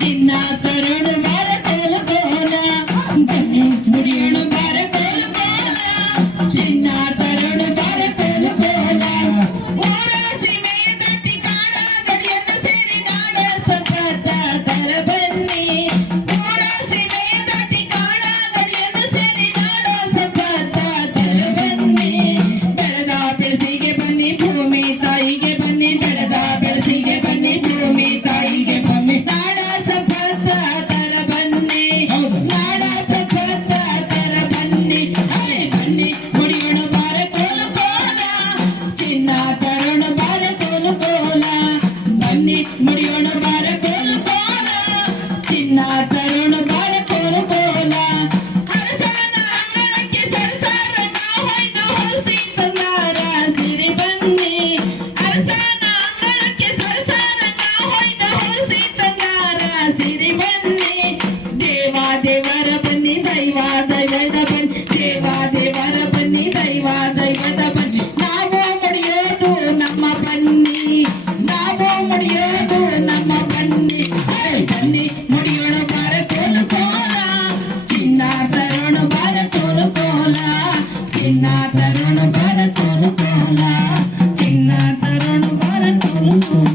ಚಿನ್ನ ತರುಣು ಬಾರ ಕೋಲ ಕೋಲ ಬನ್ನಿ ಮುಡಿಯಣು ಬಾರ ಕೋಲ ಕೋಲ ಚಿನ್ನ ತರುಣು ಬಾರ ಕೋಲ ಕೋಲ ಊರ ಸೀಮೆಯ ದಾಟಿ ಕಾಡ ಗಡಿಯನ್ನು ಸೇರಿ ನಾಡ ಸಂಪತ್ತ ತರಬ